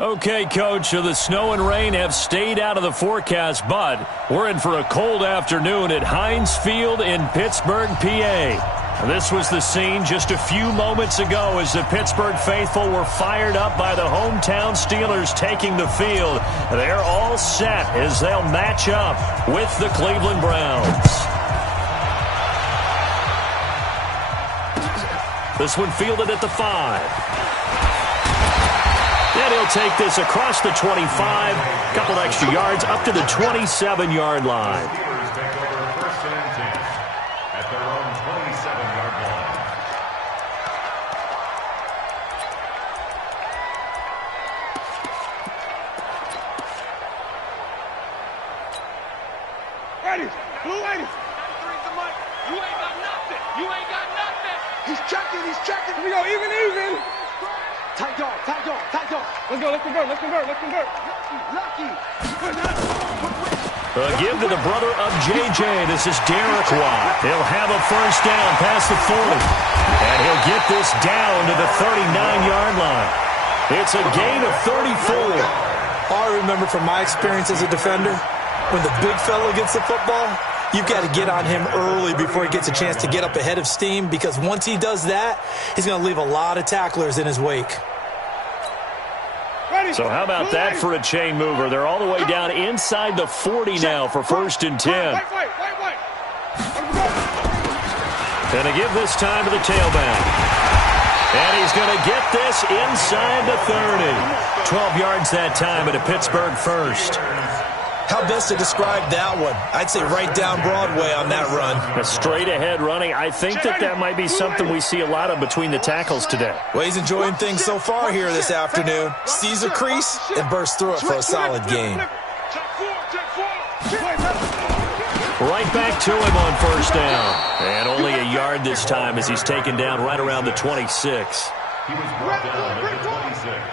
Okay, Coach, so the snow and rain have stayed out of the forecast, but we're in for a cold afternoon at Heinz Field in Pittsburgh, PA. This was the scene just a few moments ago as the Pittsburgh faithful were fired up by the hometown Steelers taking the field. They're all set as they'll match up with the Cleveland Browns. This one fielded at the 5. And he'll take this across the 25, a couple extra yards, up to the 27-yard line. Ready, blue lady. You ain't got nothing. You ain't got nothing. He's checking. Here we go, even. Tight dog. Let's convert. Lucky. Give to the brother of J.J. This is Derek Watt. He'll have a first down past the 40. And he'll get this down to the 39-yard line. It's a gain of 34. All I remember from my experience as a defender, when the big fella gets the football, you've got to get on him early before he gets a chance to get up ahead of steam, because once he does that, he's going to leave a lot of tacklers in his wake. So how about that for a chain mover? They're all the way down inside the 40 now for 1st and 10. And to give this time to the tailback. And he's going to get this inside the 30. 12 yards that time at a Pittsburgh first. How best to describe that one? I'd say right down Broadway on that run. A straight-ahead running. I think that might be something we see a lot of between the tackles today. Well, he's enjoying things so far here this afternoon. Sees a crease and bursts through it for a solid gain. Right back to him on first down. And only a yard this time as he's taken down right around the 26.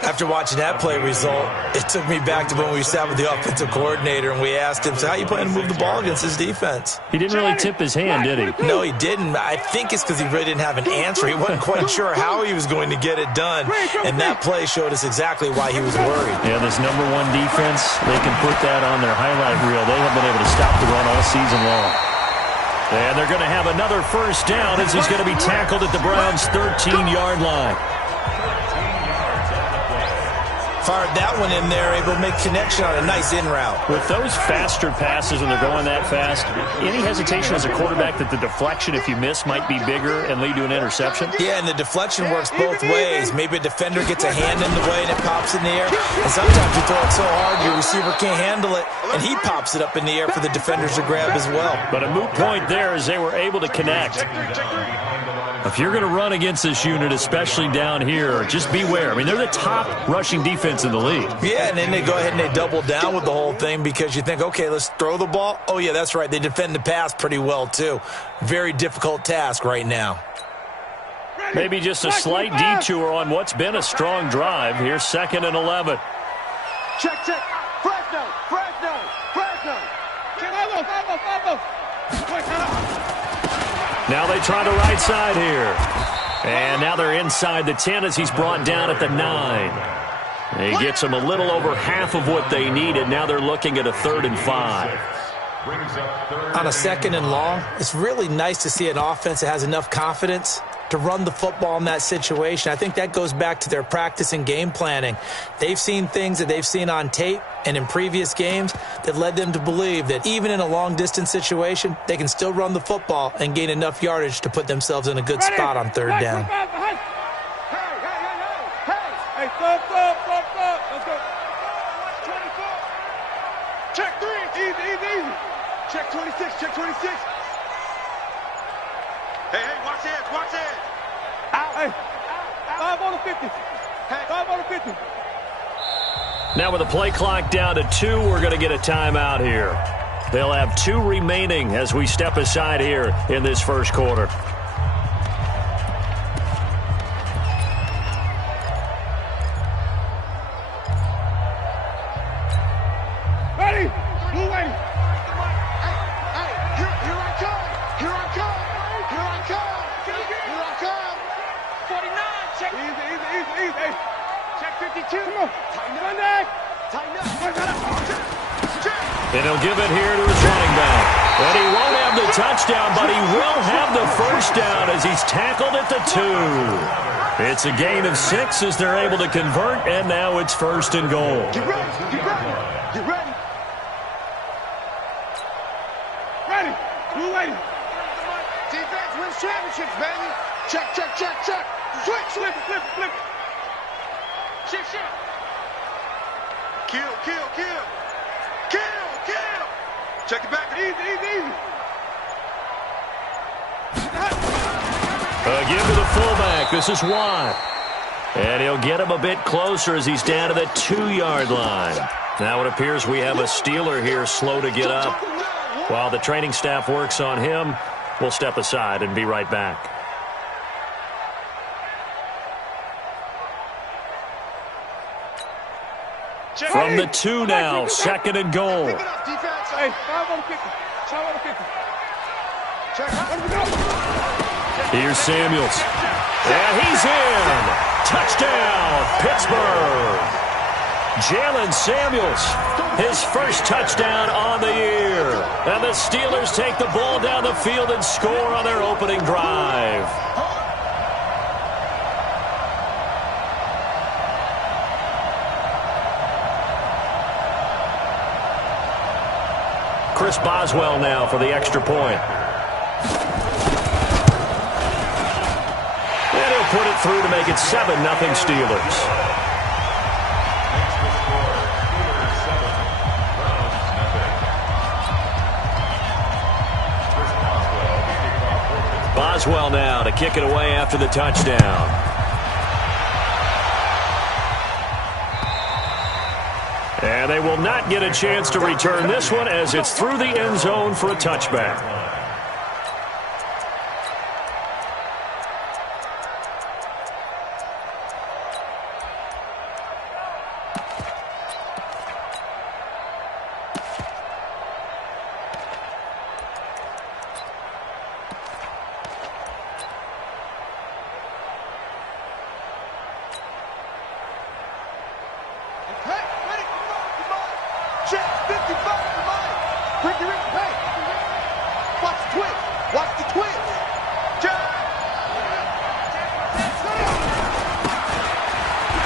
After watching that play result, it took me back to when we sat with the offensive coordinator and we asked him, so how you plan to move the ball against his defense? He didn't really tip his hand, did he? No, he didn't. I think it's because he really didn't have an answer. He wasn't quite sure how he was going to get it done, and that play showed us exactly why he was worried. Yeah, this number one defense, they can put that on their highlight reel. They have been able to stop the run all season long. And they're going to have another first down as he's going to be tackled at the Browns' 13-yard line. Fired that one in there, able to make connection on a nice in route. With those faster passes when they're going that fast, any hesitation as a quarterback that the deflection, if you miss, might be bigger and lead to an interception? Yeah, and the deflection works both ways. Maybe a defender gets a hand in the way and it pops in the air. And sometimes you throw it so hard your receiver can't handle it, and he pops it up in the air for the defenders to grab as well. But a moot point there as they were able to connect. If you're going to run against this unit, especially down here, just beware. I mean, they're the top rushing defense in the league. Yeah, and then they go ahead and they double down with the whole thing because you think, okay, let's throw the ball. Oh, yeah, that's right. They defend the pass pretty well, too. Very difficult task right now. Maybe just a slight detour on what's been a strong drive. Here's 2nd and 11. Check. Fresno. Now they try the right side here. And now they're inside the 10 as he's brought down at the 9. He gets them a little over half of what they needed. Now they're looking at a 3rd and 5. On a 2nd and long, it's really nice to see an offense that has enough confidence to run the football in that situation. I think that goes back to their practice and game planning. They've seen things that they've seen on tape and in previous games that led them to believe that even in a long-distance situation, they can still run the football and gain enough yardage to put themselves in a good spot on 3rd down. Hey, stop. Let's go. 24. Check 3. Easy. Check 26. Hey, watch it. Out. Hey, 5 on the 50. Hey, 5 on the 50. Now with the play clock down to 2, we're going to get a timeout here. They'll have 2 remaining as we step aside here in this first quarter. Ready? Blue lady. Hey, here I come. 49, check. Easy. Hey, check 52. Come on. Tighten And he'll give it here to his running back. And he won't have the touchdown, but he will have the first down as he's tackled at the 2. It's a gain of 6 as they're able to convert, and now it's 1st and goal. Get ready, get ready, get ready. Ready, blue lady. Defense wins championships, baby. Check, check, check, check. Switch, flip, flip, flip. Shift, shift. Kill, kill, kill. Kill, kill. Check it back. Easy, easy, easy. Again to the fullback. This is Watt. And he'll get him a bit closer as he's down to the 2-yard line. Now it appears we have a Steeler here slow to get up. While the training staff works on him, we'll step aside and be right back. From the 2 now, 2nd and goal. Hey, 5 on the 50. 5 on the 50. Check. Here's Samuels. And he's in. Touchdown, Pittsburgh. Jalen Samuels, his first touchdown on the year. And the Steelers take the ball down the field and score on their opening drive. Chris Boswell now for the extra point. And he'll put it through to make it 7-0 Steelers. Boswell now to kick it away after the touchdown. And they will not get a chance to return this one as it's through the end zone for a touchback.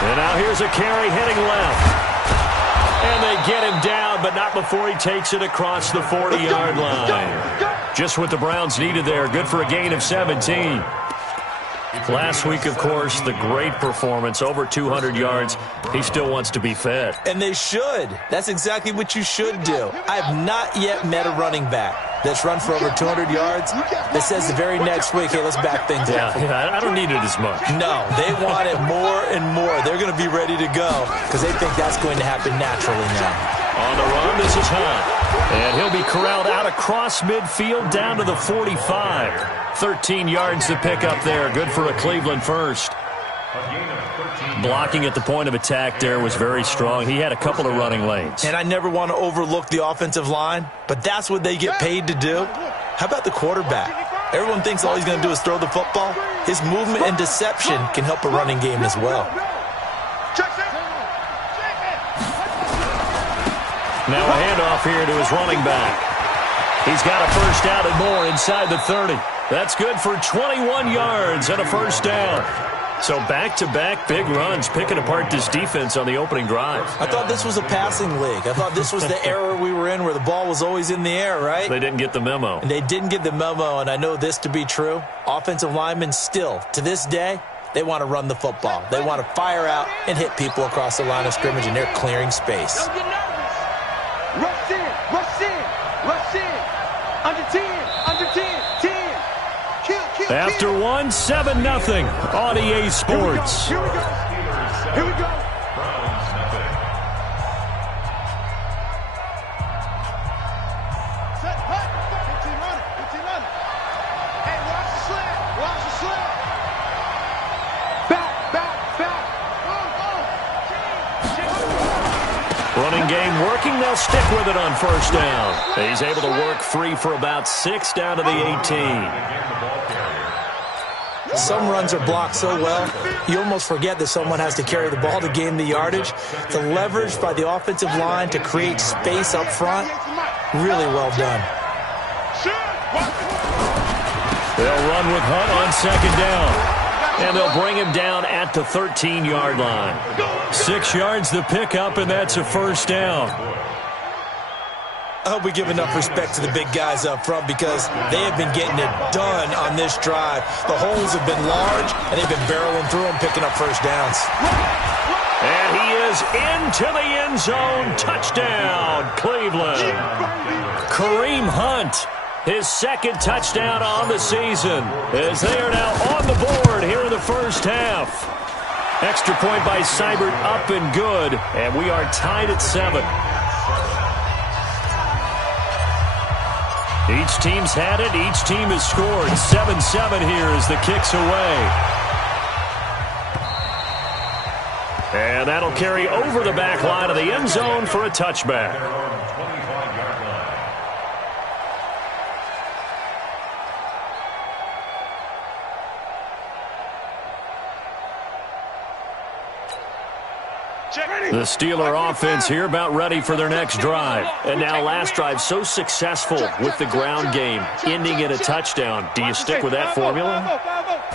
And now here's a carry heading left. And they get him down, but not before he takes it across the 40-yard line. Just what the Browns needed there. Good for a gain of 17. Last week, of course, the great performance, over 200 yards. He still wants to be fed. And they should. That's exactly what you should do. I have not yet met a running back that's run for over 200 yards that says the very next week, hey, let's back things up. Yeah, I don't need it as much. No, they want it more and more. They're going to be ready to go because they think that's going to happen naturally now. On the run, this is Hunt. And he'll be corralled out across midfield down to the 45. 13 yards to pick up there. Good for a Cleveland first. Blocking at the point of attack there was very strong. He had a couple of running lanes. And I never want to overlook the offensive line, but that's what they get paid to do. How about the quarterback? Everyone thinks all he's going to do is throw the football. His movement and deception can help a running game as well. Now a handoff here to his running back. He's got a first down and more inside the 30. That's good for 21 yards and a first down. So back-to-back big runs, picking apart this defense on the opening drive. I thought this was a passing league. I thought this was the era we were in where the ball was always in the air, right? They didn't get the memo. And they didn't get the memo, and I know this to be true. Offensive linemen still, to this day, they want to run the football. They want to fire out and hit people across the line of scrimmage, and they're clearing space. Don't get nervous. Rush in, rush in, rush in. Under 10, under 10, 10. Kill. After one, 7-0 on EA Sports. Here we go. Here we go. Set, hut. 15 running, 15 running. Hey, watch the sled, watch the sled. Back. Running game working. They'll stick with it on first down. He's able to work free for about 6 down to the 18. Some runs are blocked so well, you almost forget that someone has to carry the ball to gain the yardage. The leverage by the offensive line to create space up front, really well done. They'll run with Hunt on second down. And they'll bring him down at the 13-yard line. 6 yards the pickup, and that's a first down. I hope we give enough respect to the big guys up front because they have been getting it done on this drive. The holes have been large, and they've been barreling through them, picking up first downs. And he is into the end zone. Touchdown, Cleveland. Kareem Hunt, his second touchdown on the season, as they are now on the board here in the first half. Extra point by Seibert, up and good, and we are tied at 7. Each team's had it. Each team has scored. 7-7 here as the kick's away. And that'll carry over the back line of the end zone for a touchback. The Steeler offense here about ready for their next drive. And now last drive so successful with the ground game, ending in a touchdown. Do you stick with that formula?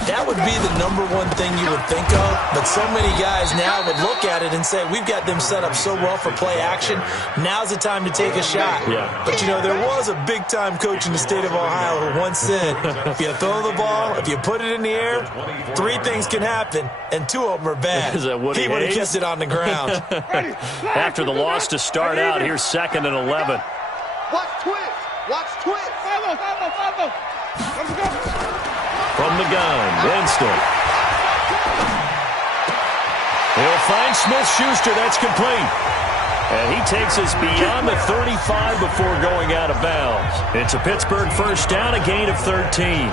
That would be the #1 thing you would think of, but so many guys now would look at it and say, we've got them set up so well for play action, now's the time to take a shot. Yeah. But, you know, there was a big-time coach in the state of Ohio who once said, if you throw the ball, if you put it in the air, 3 things can happen, and 2 of them are bad. Is that Woody he would have Hayes? kept it on the ground. After the loss to start out, here's 2nd and 11. Watch twist. Watch twist. Follow. Let's go. From the gun, Winston. He'll find Smith-Schuster. That's complete. And he takes us beyond the 35 before going out of bounds. It's a Pittsburgh first down, a gain of 13.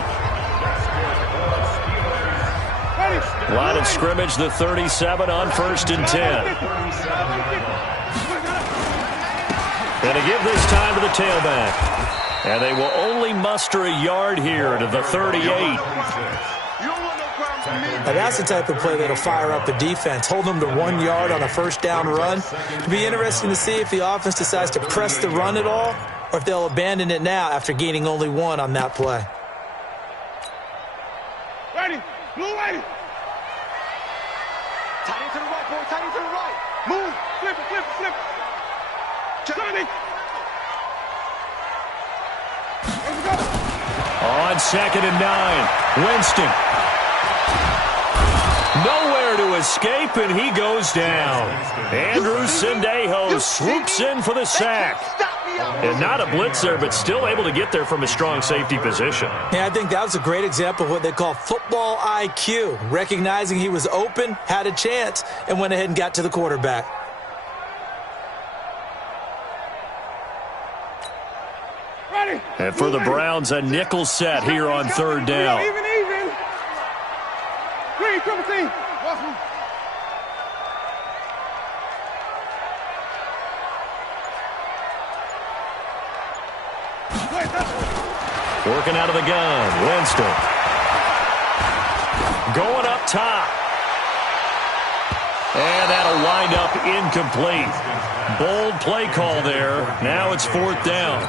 Line of scrimmage, the 37 on 1st and 10. And to give this time to the tailback. And they will only muster a yard here to the 38. Now that's the type of play that'll fire up a defense. Hold them to 1 yard on a first down run. It'll be interesting to see if the offense decides to press the run at all or if they'll abandon it now after gaining only 1 on that play. Ready. Blue ready. Tight end to the right, boy. Tight end to the right. Move. Flip it. Johnny. Let's go. On 2nd and 9, Winston. Nowhere to escape, and he goes down. Andrew Sendejo swoops in for the sack. And not a blitzer, but still able to get there from a strong safety position. Yeah, I think that was a great example of what they call football IQ. Recognizing he was open, had a chance, and went ahead and got to the quarterback. Ready. And for the Browns, a nickel set here on 3rd down. Even. Green, triple team. Working out of the gun, Winston. Going up top. And that'll wind up incomplete. Bold play call there. Now it's 4th down.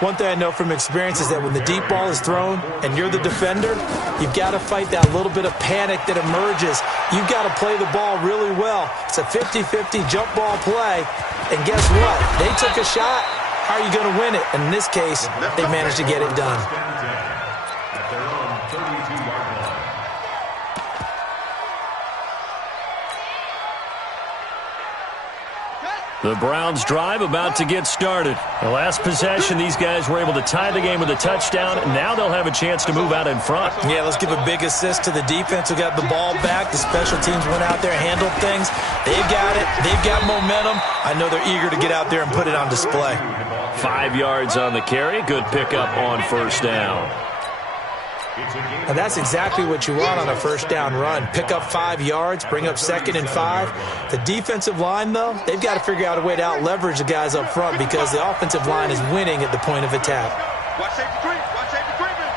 One thing I know from experience is that when the deep ball is thrown and you're the defender, you've got to fight that little bit of panic that emerges. You've got to play the ball really well. It's a 50-50 jump ball play. And guess what? They took a shot. How are you going to win it? And in this case, they managed to get it done. The Browns drive about to get started. The last possession, these guys were able to tie the game with a touchdown. Now they'll have a chance to move out in front. Yeah, let's give a big assist to the defense who got the ball back. The special teams went out there, handled things. They've got it. They've got momentum. I know they're eager to get out there and put it on display. 5 yards on the carry. Good pickup on 1st down. And that's exactly what you want on a first down run. Pick up 5 yards, bring up 2nd and 5. The defensive line, though, they've got to figure out a way to out-leverage the guys up front because the offensive line is winning at the point of attack. Watch safety creep. Watch safety creeping.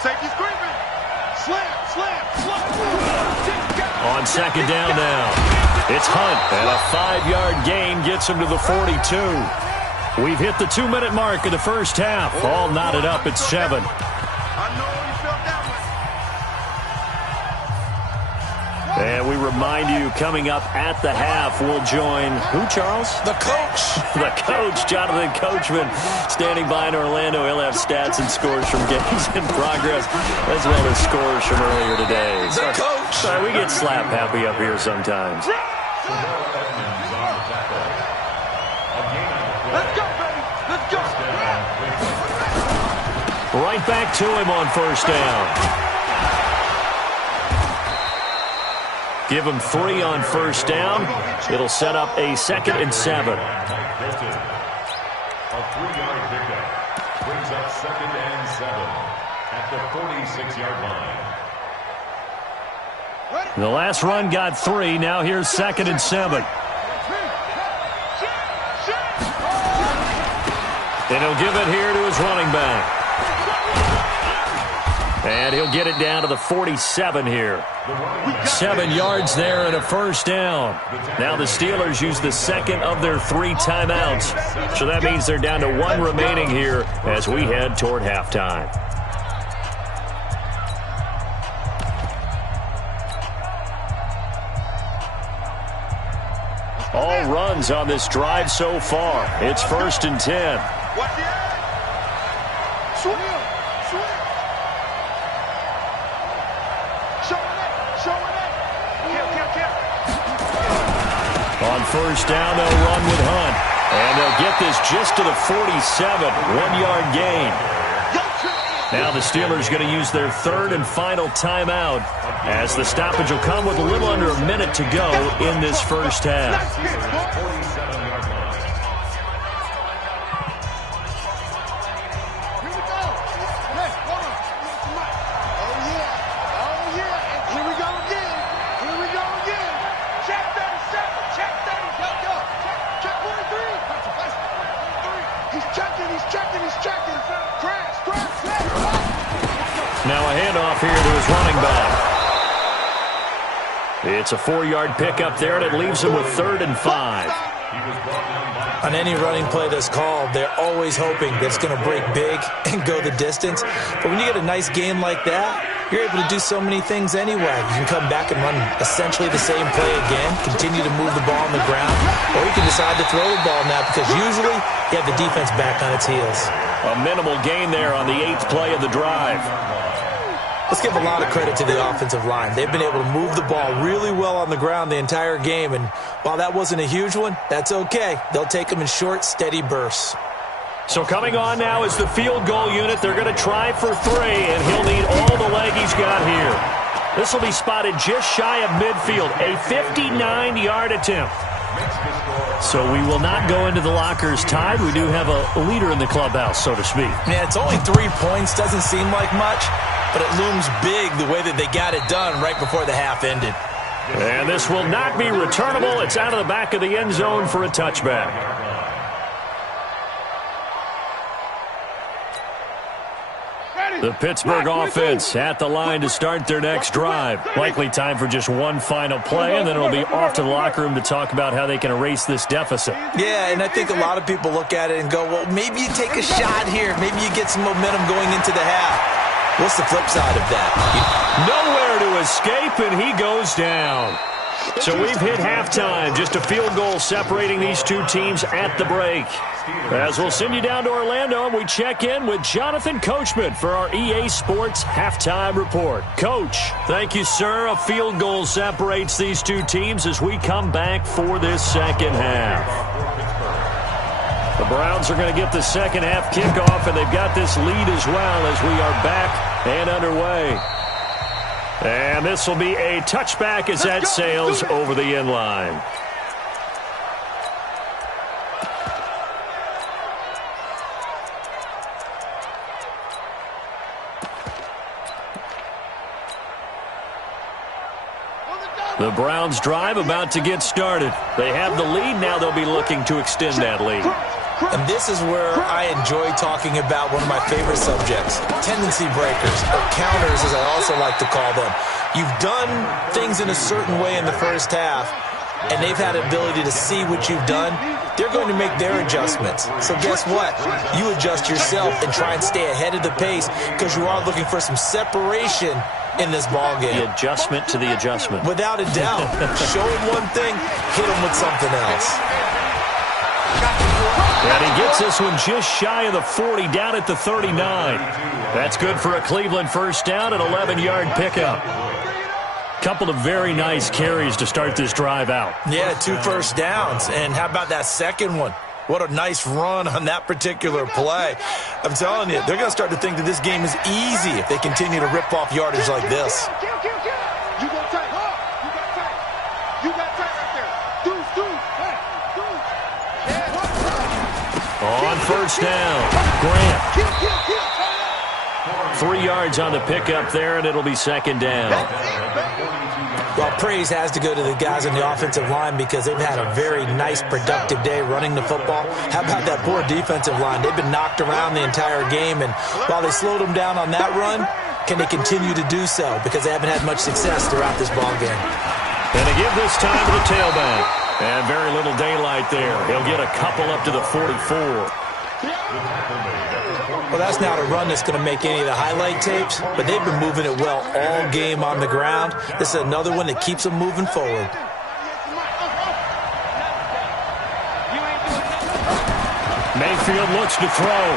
Safety's creeping. On second down now, it's Hunt, and a 5-yard gain gets him to the 42. We've hit the 2-minute mark of the first half. All knotted up at 7. And we remind you, coming up at the half, we'll join who, Charles? The coach. The coach, Jonathan Coachman, standing by in Orlando. He'll have stats and scores from games in progress, as well as scores from earlier today. The coach. Sorry, we get slap happy up here sometimes. Let's go, baby. Let's go. Right back to him on first down. Give him 3 on first down. It'll set up a 2nd and 7. A 3-yard pickup brings up 2nd and 7 at the 46-yard line. The last run got 3. Now here's 2nd and 7. And he'll give it here to his running back. And he'll get it down to the 47 here. 7 yards there and a first down. Now the Steelers use the 2nd of their 3 timeouts. So that means they're down to 1 remaining here as we head toward halftime. All runs on this drive so far. It's 1st and 10. On first down, they'll run with Hunt. And they'll get this just to the 47. 1-yard gain. Now the Steelers going to use their 3rd and final timeout as the stoppage will come with a little under a minute to go in this first half. Now a handoff here to his running back. It's a 4-yard pickup there, and it leaves him with 3rd and 5. On any running play that's called, they're always hoping that it's going to break big and go the distance. But when you get a nice game like that, you're able to do so many things anyway. You can come back and run essentially the same play again, continue to move the ball on the ground, or you can decide to throw the ball now because usually you have the defense back on its heels. A minimal gain there on the 8th play of the drive. Let's give a lot of credit to the offensive line. They've been able to move the ball really well on the ground the entire game, and while that wasn't a huge one, that's okay. They'll take them in short, steady bursts. So coming on now is the field goal unit. They're going to try for 3, and he'll need all the leg he's got here. This will be spotted just shy of midfield, a 59-yard attempt. So we will not go into the lockers tied. We do have a leader in the clubhouse, so to speak. Yeah, it's only 3 points. Doesn't seem like much, but it looms big the way that they got it done right before the half ended. And this will not be returnable. It's out of the back of the end zone for a touchback. The Pittsburgh offense at the line to start their next drive. Likely time for just one final play, and then it'll be off to the locker room to talk about how they can erase this deficit. Yeah, and I think a lot of people look at it and go, well, maybe you take a shot here. Maybe you get some momentum going into the half. What's the flip side of that? Nowhere to escape, and he goes down. So we've hit halftime. Just a field goal separating these two teams at the break. As we'll send you down to Orlando, and we check in with Jonathan Coachman for our EA Sports Halftime Report. Coach, thank you, sir. A field goal separates these two teams as we come back for this second half. The Browns are going to get the second half kickoff, and they've got this lead as well as we are back and underway. And this will be a touchback as that sails over the end line. The Browns drive about to get started. They have the lead. Now they'll be looking to extend that lead. And this is where I enjoy talking about one of my favorite subjects, tendency breakers, or counters as I also like to call them. You've done things in a certain way in the first half, and they've had the ability to see what you've done. They're going to make their adjustments. So guess what? You adjust yourself and try and stay ahead of the pace because you are looking for some separation in this ball game. The adjustment to the adjustment. Without a doubt. Show him one thing, hit him with something else. And he gets this one just shy of the 40, down at the 39. That's good for a Cleveland first down, an 11-yard pickup. Couple of very nice carries to start this drive out. Yeah, 2 first downs. And how about that second one? What a nice run on that particular play. I'm telling you, they're going to start to think that this game is easy if they continue to rip off yardage like this. You got tight. You got tight. You got tight right there. On first down, Grant. 3 yards on the pickup there, and it'll be second down. Well, praise has to go to the guys on the offensive line because they've had a very nice, productive day running the football. How about that poor defensive line? They've been knocked around the entire game, and while they slowed them down on that run, can they continue to do so? Because they haven't had much success throughout this ball game. And they give this time to the tailback. And very little daylight there. He'll get a couple up to the 44. Well, that's not a run that's going to make any of the highlight tapes, but they've been moving it well all game on the ground. This is another one that keeps them moving forward. Mayfield looks to throw.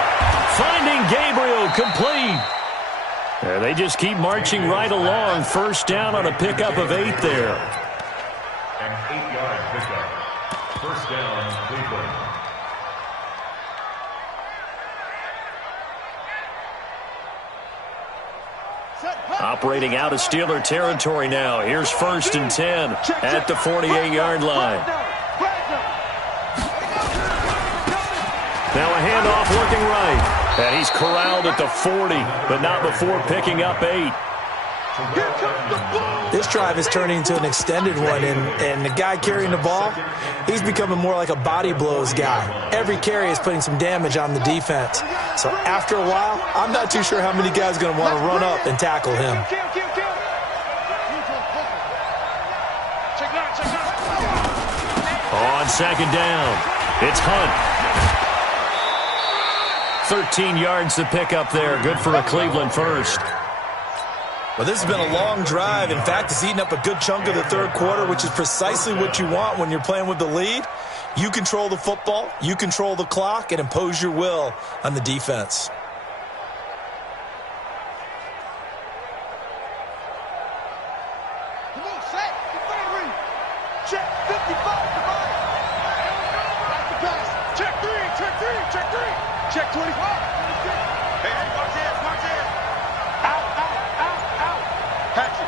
Finding Gabriel, complete. They just keep marching right along. First down on a pickup of 8 there. An 8-yard pickup. First down, Cleveland. Operating out of Steeler territory now. Here's first and 10 at the 48-yard line. Now a handoff working right. And he's corralled at the 40, but not before picking up 8. This drive is turning into an extended one, and the guy carrying the ball, he's becoming more like a body blows guy. Every carry is putting some damage on the defense. So after a while, I'm not too sure how many guys are going to want to run up and tackle him. On second down, it's Hunt. 13 yards to pick up there. Good for a Cleveland first. Well, this has been a long drive. In fact, it's eaten up a good chunk of the third quarter, which is precisely what you want when you're playing with the lead. You control the football, you control the clock, and impose your will on the defense. Come on, set. Check 55. Check 3. Check 25. Hey, watch it. Out. Hatch it.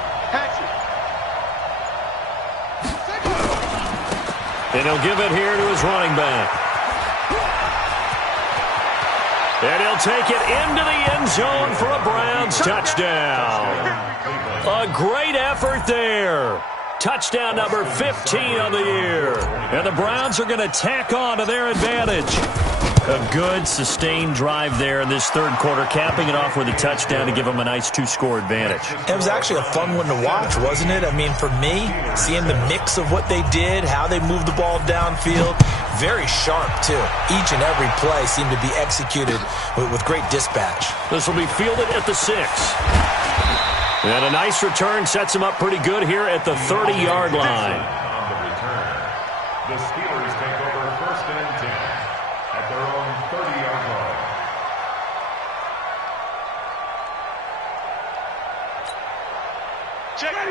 And he'll give it here to his running back. And he'll take it into the end zone for a Browns touchdown. A great effort there. Touchdown number 15 on the year. And the Browns are going to tack on to their advantage. A good, sustained drive there in this third quarter, capping it off with a touchdown to give them a nice 2-score advantage. It was actually a fun one to watch, wasn't it? I mean, for me, seeing the mix of what they did, how they moved the ball downfield, very sharp, too. Each and every play seemed to be executed with great dispatch. This will be fielded at the 6. And a nice return sets him up pretty good here at the 30-yard line. On the return, the Steelers take over first and 10 at their own 30-yard line.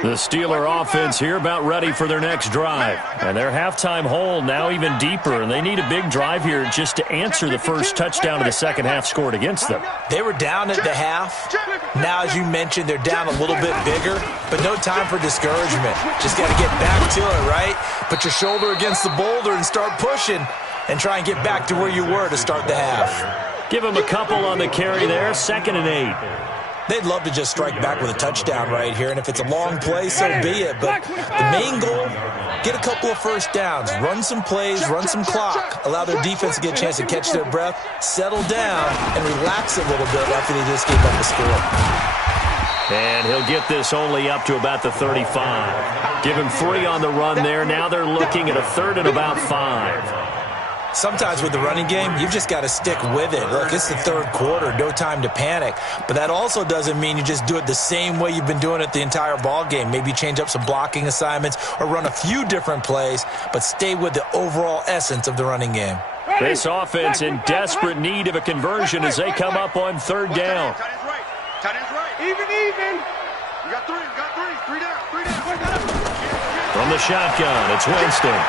The Steeler offense here about ready for their next drive. And their halftime hole now even deeper, and they need a big drive here just to answer the first touchdown of the second half scored against them. They were down at the half. Now, as you mentioned, they're down a little bit bigger, but no time for discouragement. Just got to get back to it, right? Put your shoulder against the boulder and start pushing and try and get back to where you were to start the half. Give him a couple on the carry there, 2nd and 8. They'd love to just strike back with a touchdown right here, and if it's a long play, so be it. But the main goal, get a couple of first downs, run some plays, run some clock, allow their defense to get a chance to catch their breath, settle down, and relax a little bit after they just gave up a score. And he'll get this only up to about the 35. Give him 3 on the run there. Now they're looking at a 3rd and about 5. Sometimes with the running game, you've just got to stick with it. Look, it's the 3rd quarter, no time to panic. But that also doesn't mean you just do it the same way you've been doing it the entire ball game. Maybe change up some blocking assignments or run a few different plays, but stay with the overall essence of the running game. This offense in desperate need of a conversion as they come up on 3rd down. Tight end's right. Even. You got 3. Three down. From the shotgun, it's Winston.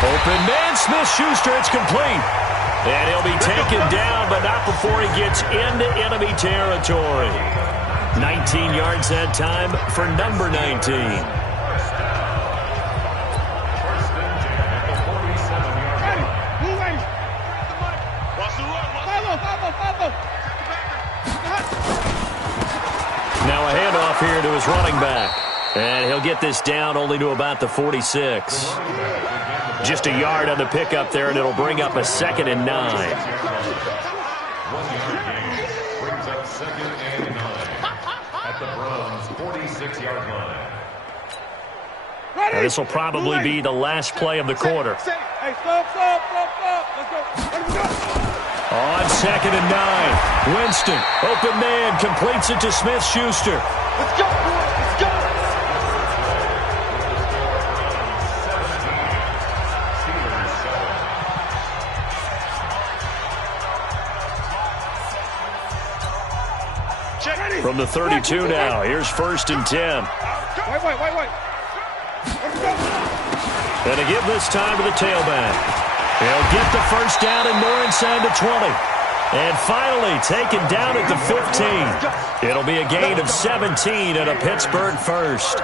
Open man, Smith-Schuster, it's complete. And he'll be taken down, but not before he gets into enemy territory. 19 yards that time for number 19. Now a handoff here to his running back. And he'll get this down only to about the 46. Just a yard on the pickup there, and it'll bring up a 2nd and 9. 1 yard gain brings up 2nd and 9 at the Browns' 46-yard line. Now, this will probably be the last play of the quarter. Hey, stop. Let's go. On 2nd and 9, Winston, open man, completes it to Smith-Schuster. Let's go, boys. Let's go. From the 32 now, here's 1st and 10. Wait. And to give this time to the tailback. He'll get the 1st down and more inside the 20. And finally taken down at the 15. It'll be a gain of 17 and a Pittsburgh 1st.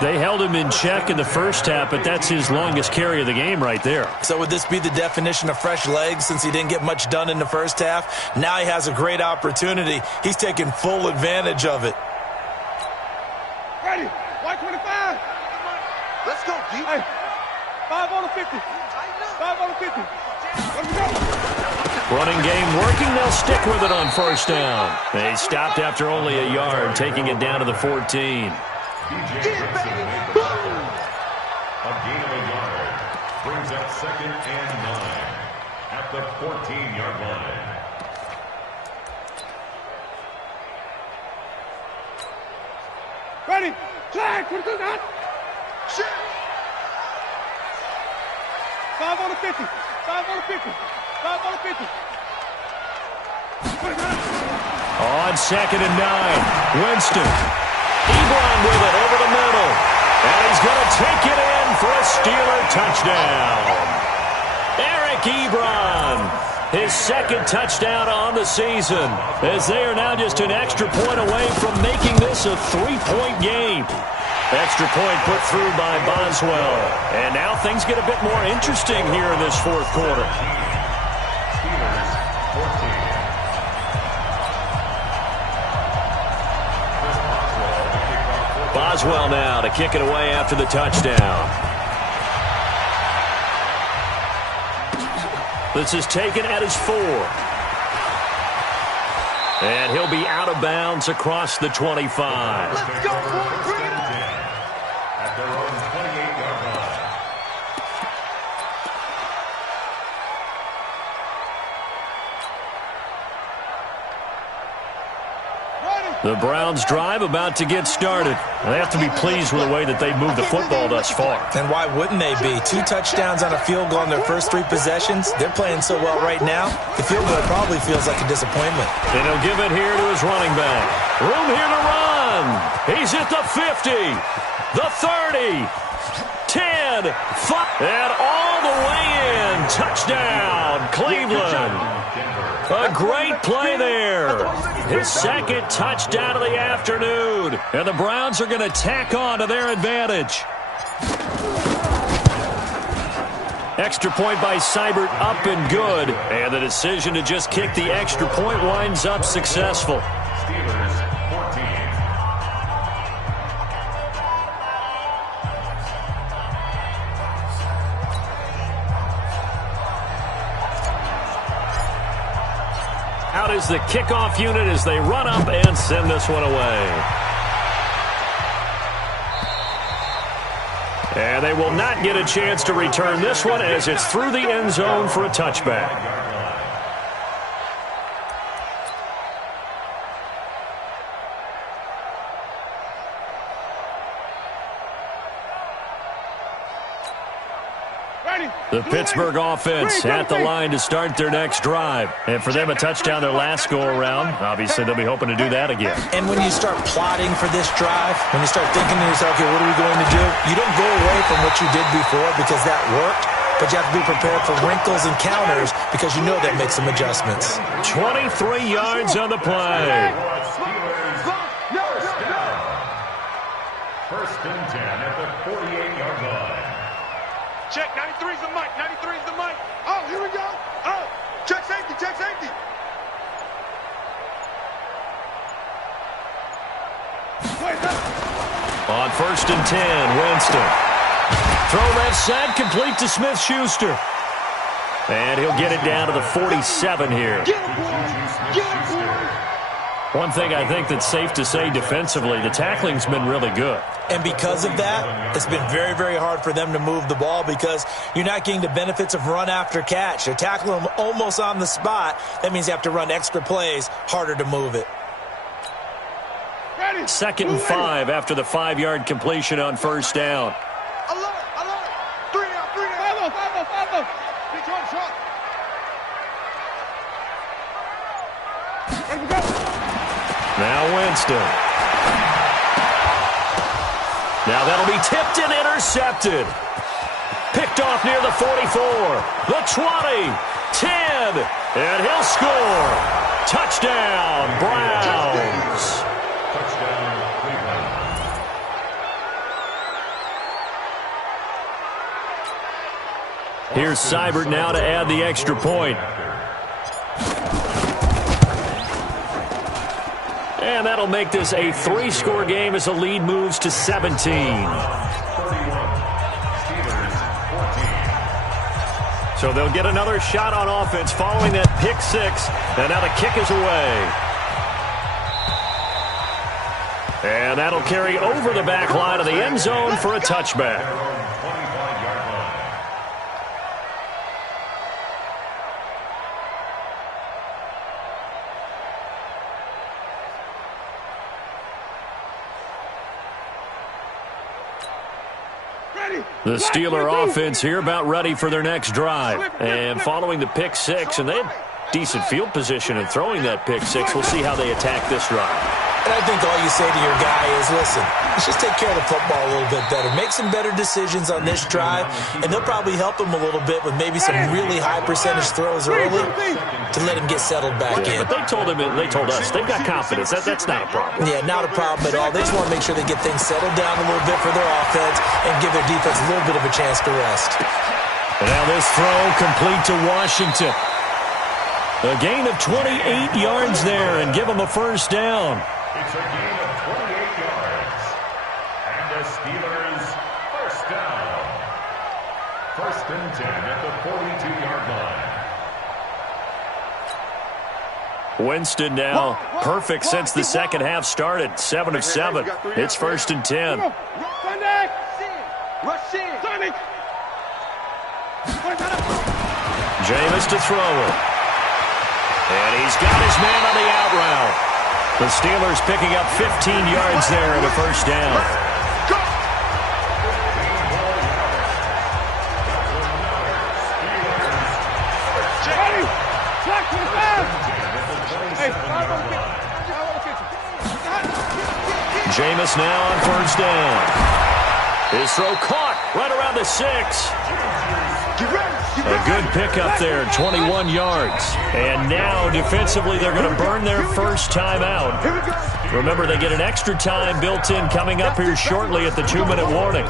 They held him in check in the first half, but that's his longest carry of the game right there. So would this be the definition of fresh legs since he didn't get much done in the first half? Now he has a great opportunity. He's taking full advantage of it. Ready. White 25. Let's go, Pete. Hey, 5 on the 50. 5 on the 50. Let's go. Running game working. They'll stick with it on 1st down. They stopped after only a yard, taking it down to the 14. A gain of a yard brings up 2nd and 9 at the 14-yard line. Ready. Flag. What is that? Shit. 5 on the 50. 5 on the 50. 5 on the 50. On 2nd and 9, Winston. Ebron with it over the middle. And he's going to take it in for a Steeler touchdown. Eric Ebron, his 2nd touchdown on the season, as they are now just an extra point away from making this a 3-point game. Extra point put through by Boswell. And now things get a bit more interesting here in this 4th quarter. Steelers 14. Boswell now to kick it away after the touchdown. This is taken at his 4. And he'll be out of bounds across the 25. Let's go, boys. Bring it on. At their own 28-yard line. The Browns drive about to get started. They have to be pleased with the way that they've moved the football thus far. And why wouldn't they be? 2 touchdowns on a field goal on their first 3 possessions. They're playing so well right now, the field goal probably feels like a disappointment. And he'll give it here to his running back. Room here to run. He's at the 50, the 30, 10, 5, and all the way in. Touchdown, Cleveland. A great play there. His 2nd touchdown of the afternoon. And the Browns are going to tack on to their advantage. Extra point by Seibert, up and good. And the the decision to just kick the extra point winds up successful. Steelers 14. Out is the kickoff unit as they run up and send this one away. And they will not get a chance to return this one as it's through the end zone for a touchback. The Pittsburgh offense at the line to start their next drive. And for them, a touchdown their last go-around. Obviously, they'll be hoping to do that again. And when you start plotting for this drive, when you start thinking to yourself, okay, what are we going to do? You don't go away from what you did before because that worked, but you have to be prepared for wrinkles and counters because you know that makes some adjustments. 23 yards on the play. First and 10 at the 48-yard line. Check, 93 is the mic, 93 is the mic. Oh, here we go. Oh, check safety, check safety. On first and 10, Winston. Throw that set, complete to Smith-Schuster. And he'll get it down to the 47 here. Get him, boy. Get him, boy. One thing I think that's safe to say defensively, the tackling's been really good. And because of that, it's been very, very hard for them to move the ball because you're not getting the benefits of run after catch. They're tackling them almost on the spot. That means you have to run extra plays, harder to move it. Ready. Second and 5 after the 5-yard completion on first down. Alert, alert. 3 out, 3 out. 5 Big one shot. Ready to go. Now Winston. Now that'll be tipped and intercepted. Picked off near the 44, the 20, 10, and he'll score. Touchdown, Browns. Touchdown, Cleveland. Here's Seibert now to add the extra point. And that'll make this a 3-score game as the lead moves to 17. 31. Steelers 14. So they'll get another shot on offense following that pick 6. And now the kick is away. And that'll carry over the back line of the end zone for a touchback. 25-yard line. The Steeler offense here about ready for their next drive. And following the pick 6, and they had decent field position in throwing that pick 6. We'll see how they attack this drive. And I think all you say to your guy is, listen, let's just take care of the football a little bit better. Make some better decisions on this drive, and they'll probably help him a little bit with maybe some really high percentage throws early to let him get settled back in. But they told us, they've got confidence. That's not a problem. Yeah, not a problem at all. They just want to make sure they get things settled down a little bit for their offense and give their defense a little bit of a chance to rest. And now this throw complete to Washington. A gain of 28 yards there and give them a first down. It's a gain of 28 yards. And the Steelers first down. First and 10 at the 42-yard line. Winston now perfect since the second half started. 7 of 7. It's first and 10. Jameis to throw it. And he's got his man on the out route. The Steelers picking up 15 yards there at a first down. Jameis now on first down. His throw caught right around the 6. A good pickup there, 21 yards. And now, defensively, they're going to burn their first time out. Remember, they get an extra time built in coming up here shortly at the 2-minute warning.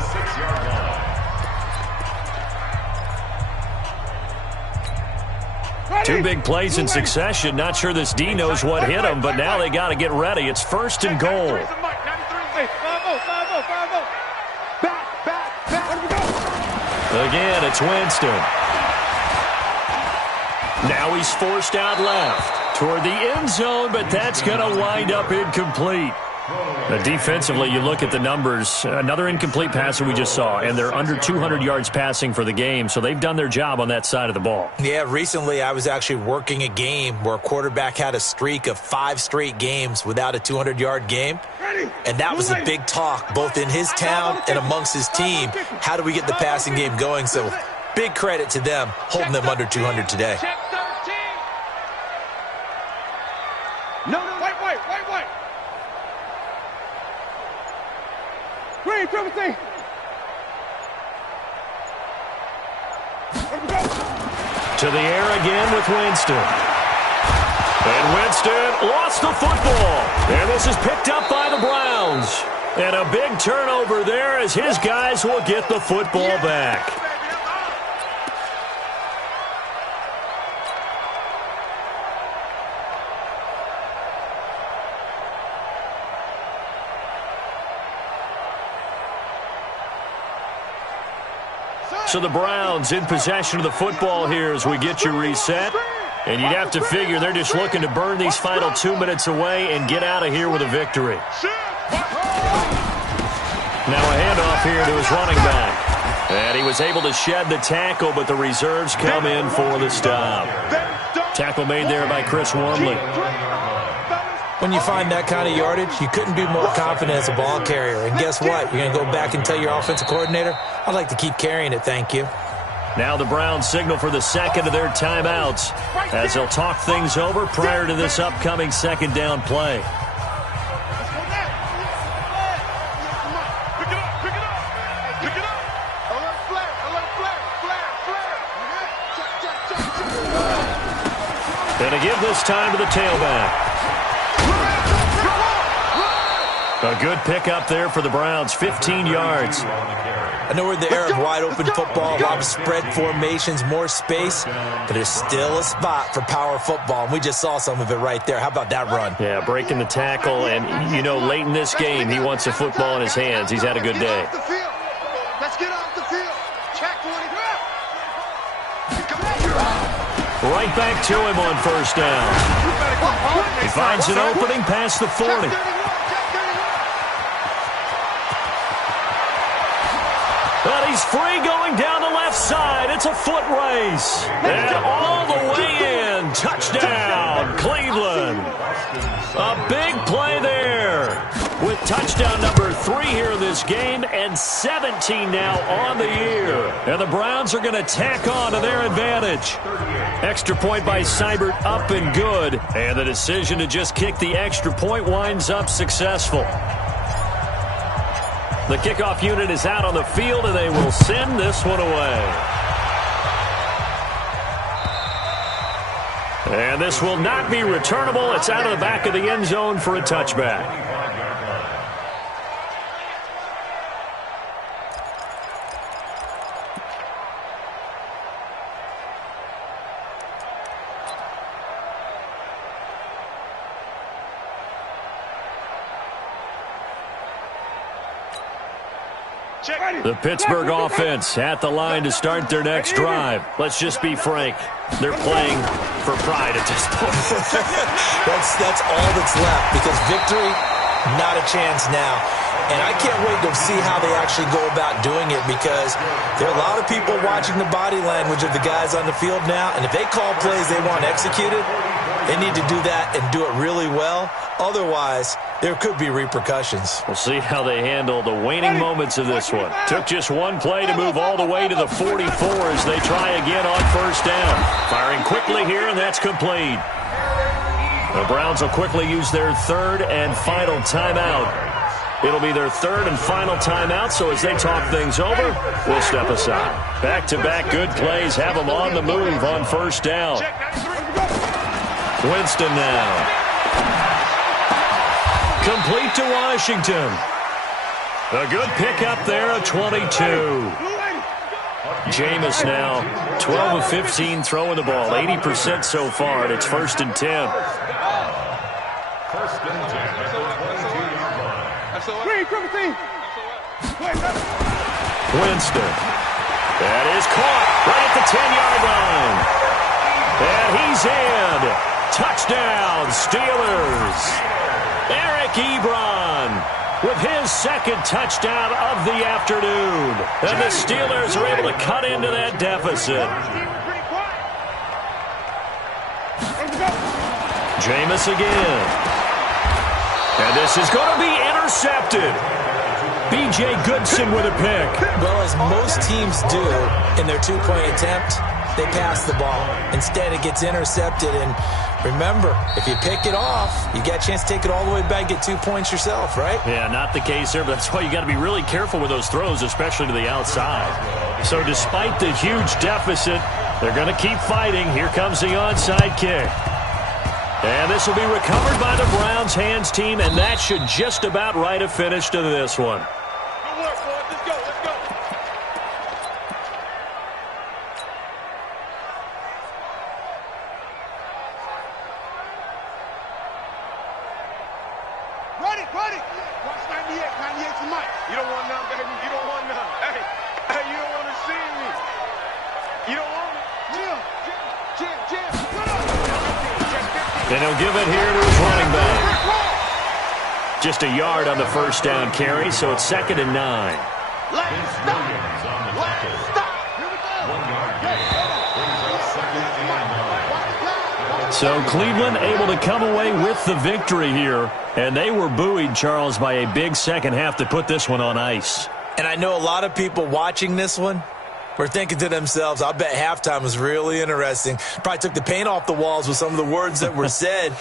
Two big plays in succession. Not sure this D knows what hit him, but now they got to get ready. It's first and goal. Again, it's Winston. Now he's forced out left toward the end zone, but that's going to wind up incomplete. Defensively, you look at the numbers. Another incomplete passer we just saw, and they're under 200 yards passing for the game, so they've done their job on that side of the ball. Yeah, recently I was actually working a game where a quarterback had a streak of 5 straight games without a 200-yard game, and that was a big talk both in his town and amongst his team. How do we get the passing game going? So big credit to them holding them under 200 today. Wait. Green, triple T. To the air again with Winston. And Winston lost the football. And this is picked up by the Browns. And a big turnover there as his guys will get the football back. So the Browns in possession of the football here as we get you reset. And you'd have to figure they're just looking to burn these final 2 minutes away and get out of here with a victory. Now a handoff here to his running back. And he was able to shed the tackle, but the reserves come in for the stop. Tackle made there by Chris Wormley. When you find that kind of yardage, you couldn't be more confident as a ball carrier. And guess what? You're going to go back and tell your offensive coordinator, I'd like to keep carrying it, thank you. Now the Browns signal for the second of their timeouts as they'll talk things over prior to this upcoming second down play. And to give this time to the tailback. A good pickup there for the Browns, 15 yards. I know we're in the era of wide-open football, a lot of spread formations, more space, but there's still a spot for power football, and we just saw some of it right there. How about that run? Yeah, breaking the tackle, and, you know, late in this game, he wants the football in his hands. He's had a good day. Let's get off the field. Check 20. Right back to him on first down. He finds an opening past the 40. But he's free going down the left side. It's a foot race. And all the way in. Touchdown, Cleveland. A big play there with touchdown number 3 here in this game and 17 now on the year. And the Browns are going to tack on to their advantage. Extra point by Seibert up and good. And the decision to just kick the extra point winds up successful. The kickoff unit is out on the field, and they will send this one away. And this will not be returnable. It's out of the back of the end zone for a touchback. The Pittsburgh offense at the line to start their next drive. Let's just be frank. They're playing for pride at this point. That's all that's left because victory, not a chance now. And I can't wait to see how they actually go about doing it because there are a lot of people watching the body language of the guys on the field now. And if they call plays they want executed, they need to do that and do it really well. Otherwise, there could be repercussions. We'll see how they handle the waning moments of this one. Took just one play to move all the way to the 44 as they try again on first down. Firing quickly here, and that's complete. The Browns will quickly use their third and final timeout. It'll be their third and final timeout, so as they talk things over, we'll step aside. Back-to-back good plays have them on the move on first down. Winston now. Complete to Washington. A good pickup there, a 22. Jameis now 12 of 15 throwing the ball, 80% so far, and it's 1st and 10. 1st and 10 at the 22-yard line. Winston. That is caught right at the 10-yard line. And he's in. Touchdown, Steelers. Eric Ebron with his 2nd touchdown of the afternoon. And the Steelers are able to cut into that deficit. Jameis again. And this is going to be intercepted. B.J. Goodson with a pick. Well, as most teams do in their two-point attempt, they pass the ball. Instead, it gets intercepted. And remember, if you pick it off, you get a chance to take it all the way back, get 2 points yourself, right? Yeah, not the case there, but that's why you got to be really careful with those throws, especially to the outside. So despite the huge deficit, they're going to keep fighting. Here comes the onside kick. And this will be recovered by the Browns hands team, and that should just about write a finish to this one. And he'll give it here to his running back. Just a yard on the 1st down carry, so it's 2nd and 9. So Cleveland able to come away with the victory here. And they were buoyed, Charles, by a big second half to put this one on ice. And I know a lot of people watching this one were thinking to themselves, I bet halftime was really interesting. Probably took the paint off the walls with some of the words that were said.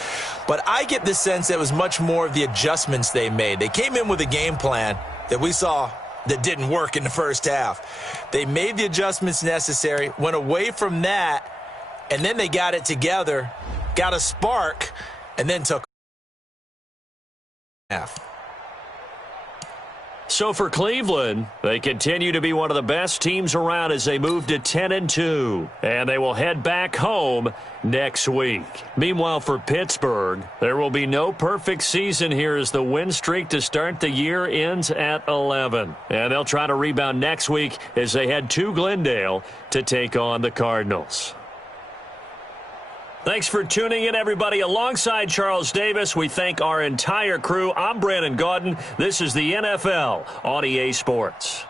But I get the sense that it was much more of the adjustments they made. They came in with a game plan that we saw that didn't work in the first half. They made the adjustments necessary, went away from that, and then they got it together, got a spark, and then took half. So for Cleveland, they continue to be one of the best teams around as they move to 10-2. And they will head back home next week. Meanwhile, for Pittsburgh, there will be no perfect season here as the win streak to start the year ends at 11. And they'll try to rebound next week as they head to Glendale to take on the Cardinals. Thanks for tuning in, everybody. Alongside Charles Davis, we thank our entire crew. I'm Brandon Gaudin. This is the NFL on EA Sports.